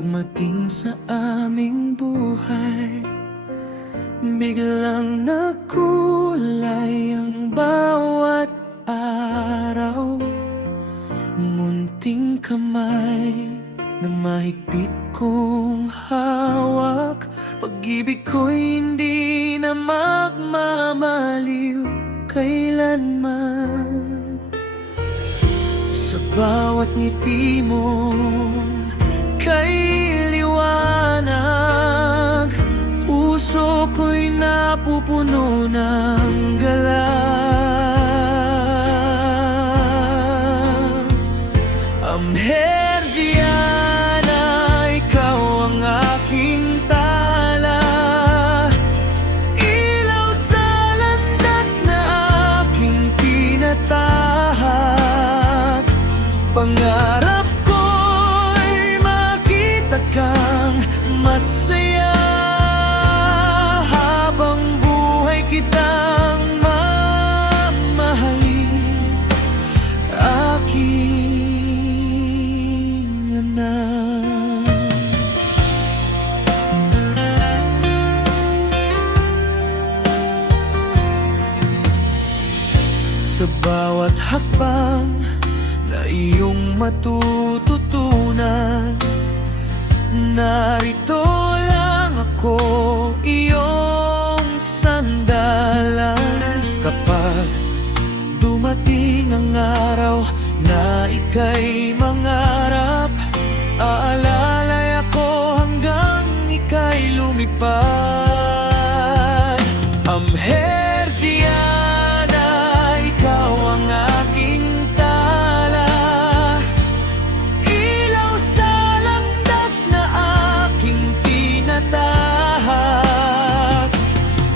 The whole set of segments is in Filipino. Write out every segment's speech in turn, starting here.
dumating sa aming buhay. Biglang nagkulay ang bawat araw. Munting kamay na mahigpit kong hawak. Pag-ibig ko'y hindi na magmamaliw kailanman. Sa bawat ngiti mo kay liwanag, puso ko'y napupuno ng galak. Amherziana, ikaw ang aking tala, ilaw sa landas na aking tinatahak. Pangarap ko'y makita kang masaya, habang buhay kitang mamahalin, aking anak. Sa bawat hakbang na iyong matututunan, narito lang ako, iyong sandalan. Kapag dumating ang araw na ika'y mangarap, aalalay ako hanggang ika'y lumipad. Amherziana, ikaw ang aking tala, ilaw sa landas na aking tinatahak.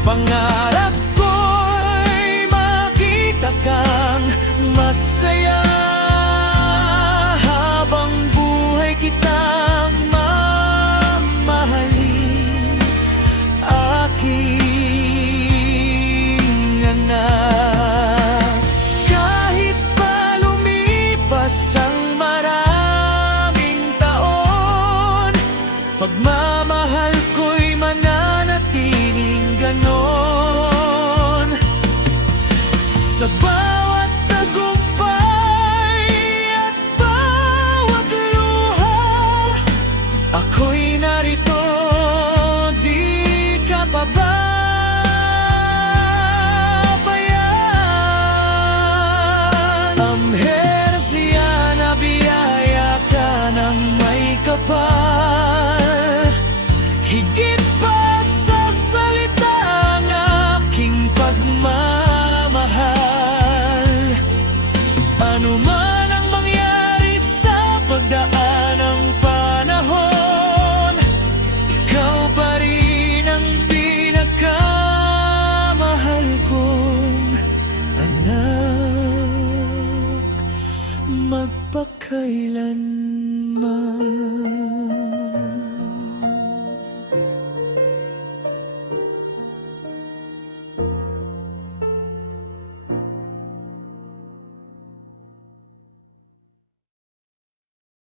Pangarap ko'y makita kang masaya, habang buhay kitang mamahalin, aking anak. Kahit pa lumipas ang maraming taon, pagmamahal ko'y mananatiling ganon. Sa bawat tagumpay at bawat luha, ako'y narito, di ka pababayaan. Amherziana, biyaya ka ng may kapal, higit pa sa salita ang aking pagmamahal. Ano man ang mangyari sa pagdaan ng panahon, ikaw pa rin ang pinakamahal kong anak, magpakailanman.